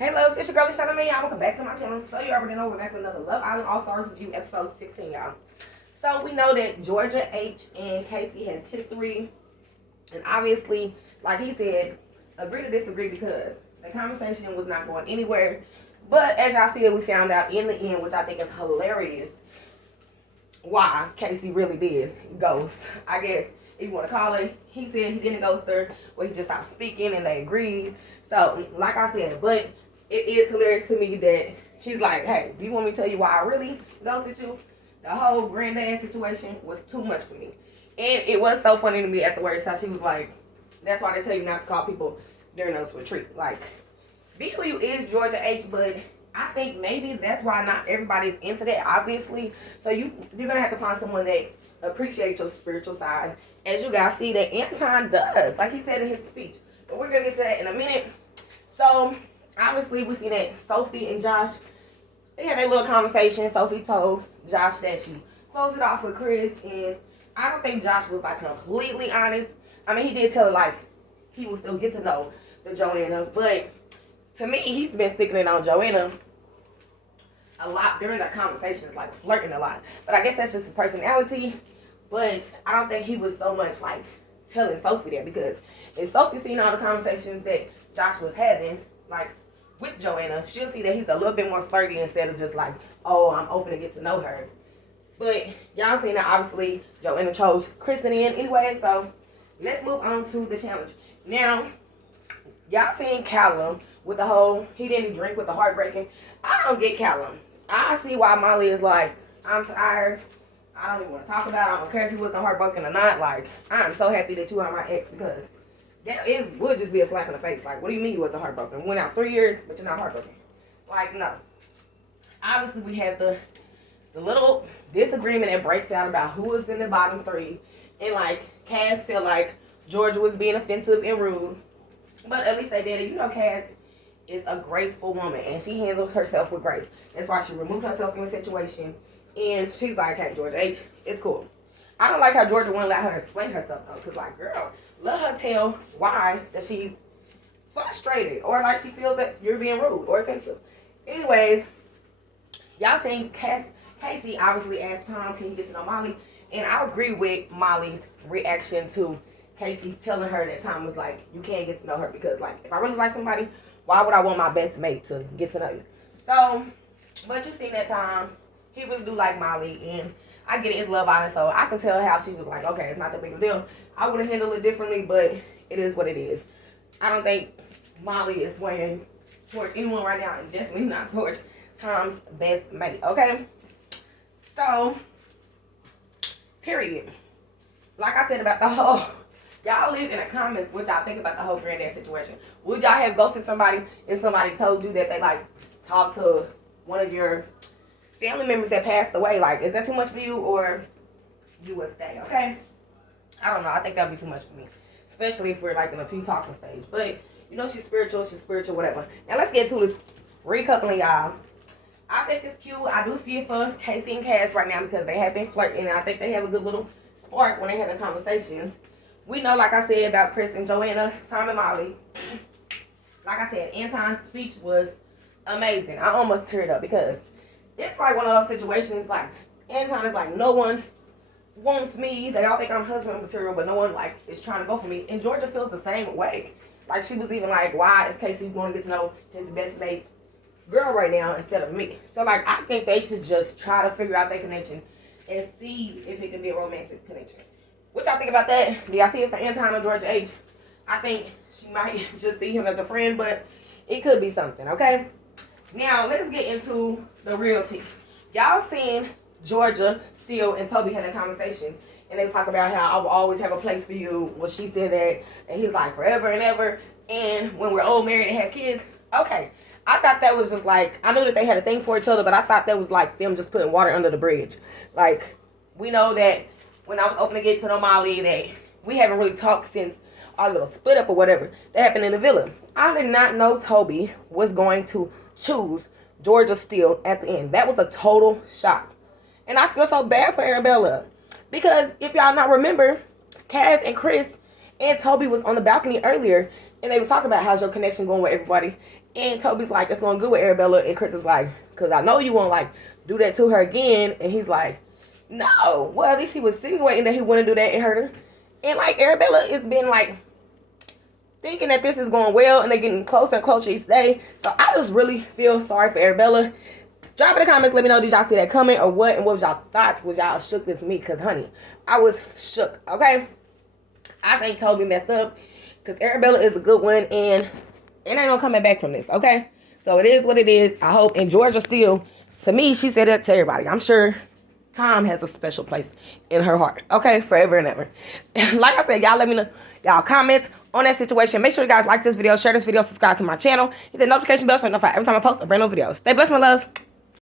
Hey loves, it's your girl, Stalk Me Below. Welcome back to my channel. So you already know we're back with another Love Island All-Stars review, episode 16, y'all. So we know that Georgia H and Casey has history. And obviously, like he said, agree to disagree because the conversation was not going anywhere. But as y'all see, we found out in the end, which I think is hilarious, why Casey really did ghost. I guess if you want to call it, he said he didn't ghost her, or he just stopped speaking and they agreed. So, like I said, but it is hilarious to me that he's like, hey, do you want me to tell you why I really ghosted you? The whole granddad situation was too much for me. And it was so funny to me afterwards how she was like, that's why they tell you not to call people during those retreats. Like, be who you is, Georgia H, but I think maybe that's why not everybody's into that, obviously. So you're going to have to find someone that appreciates your spiritual side. As you guys see, that Anton does, like he said in his speech. But we're going to get to that in a minute. So, obviously, we see that Sophie and Josh, they had their little conversation. Sophie told Josh that she closed it off with Chris, and I don't think Josh was, like, completely honest. I mean, he did tell her, like, he will still get to know the Joanna, but to me, he's been sticking it on Joanna a lot during their conversations, like, flirting a lot. But I guess that's just his personality, but I don't think he was so much, like, telling Sophie that, because if Sophie seen all the conversations that Josh was having, like, with Joanna, she'll see that he's a little bit more flirty instead of just like, oh, I'm open to get to know her. But y'all seen that obviously Joanna chose Kristen in anyway, so let's move on to the challenge. Now, y'all seen Callum with the whole, he didn't drink with the heartbreaking. I don't get Callum. I see why Molly is like, I'm tired. I don't even want to talk about it. I don't care if he wasn't heartbroken or not. Like, I'm so happy that you are my ex, because that it would just be a slap in the face. Like, what do you mean you wasn't heartbroken? Went out 3 years, but you're not heartbroken. Like, no. Obviously, we have the little disagreement that breaks out about who was in the bottom three. And, like, Cass felt like Georgia was being offensive and rude. But at least they did it. You know, Cass is a graceful woman, and she handled herself with grace. That's why she removed herself from the situation. And she's like, hey, Georgia H, it's cool. I don't like how Georgia wouldn't let her explain herself, though. Because, like, girl, let her tell why that she's frustrated. Or, like, she feels that you're being rude or offensive. Anyways, y'all seen Casey obviously asked Tom, can you get to know Molly? And I agree with Molly's reaction to Casey telling her that Tom was like, you can't get to know her. Because, like, if I really like somebody, why would I want my best mate to get to know you? So, but you seen that Tom, he really do like Molly, and I get it, it's Love Island, so I can tell how she was like, okay, it's not that big of a deal. I would have handled it differently, but it is what it is. I don't think Molly is swaying towards anyone right now, and definitely not towards Tom's best mate, okay? So, period. Like I said about the whole, y'all leave in the comments what y'all think about the whole granddad situation. Would y'all have ghosted somebody if somebody told you that they, like, talked to one of your family members that passed away? Like, is that too much for you, or you would stay, okay? I don't know. I think that would be too much for me, especially if we're, like, in a few talking stage. But, you know, she's spiritual, whatever. Now, let's get to this recoupling, y'all. I think it's cute. I do see it for Casey and Cass right now because they have been flirting, and I think they have a good little spark when they have the conversations. We know, like I said, about Chris and Joanna, Tom and Molly. Like I said, Anton's speech was amazing. I almost teared up because it's like one of those situations, like, Anton is like, no one wants me. They all think I'm husband material, but no one, like, is trying to go for me. And Georgia feels the same way. Like, she was even like, why is Casey going to get to know his best mate's girl right now instead of me? So, like, I think they should just try to figure out their connection and see if it can be a romantic connection. What y'all think about that? Do y'all see it for Anton or Georgia H? I think she might just see him as a friend, but it could be something, okay? Now, let's get into the real tea. Y'all seen Georgia, Steele, and Toby had a conversation, and they talk about how I will always have a place for you. Well, she said that, and he's like, forever and ever, and when we're old, married, and have kids. Okay, I thought that was just like, I knew that they had a thing for each other, but I thought that was like them just putting water under the bridge. Like, we know that when I was open to get to know Molly, that we haven't really talked since our little split up or whatever that happened in the villa. I did not know Toby was going to choose Georgia Steele at the end. That was a total shock. And I feel so bad for Arabella. Because if y'all not remember, Cass and Chris and Toby was on the balcony earlier. And they was talking about how's your connection going with everybody. And Toby's like, it's going good with Arabella. And Chris is like, because I know you won't like do that to her again. And he's like, no. Well, at least he was insinuating that he wouldn't do that and hurt her. And like Arabella has been like thinking that this is going well, and they're getting closer and closer each day. So I just really feel sorry for Arabella. Drop in the comments, let me know, did y'all see that coming or what? And what was y'all thoughts? Was y'all shook as me? Because honey, I was shook, okay? I think Toby messed up. Because Arabella is a good one, and ain't no coming back from this, okay? So it is what it is. I hope. And Georgia still, to me, she said that to everybody. I'm sure Tom has a special place in her heart, okay? Forever and ever. Like I said, y'all let me know y'all comments on that situation. Make sure you guys like this video, share this video, subscribe to my channel, hit the notification bell so you're notified every time I post a brand new video. Stay blessed, my loves.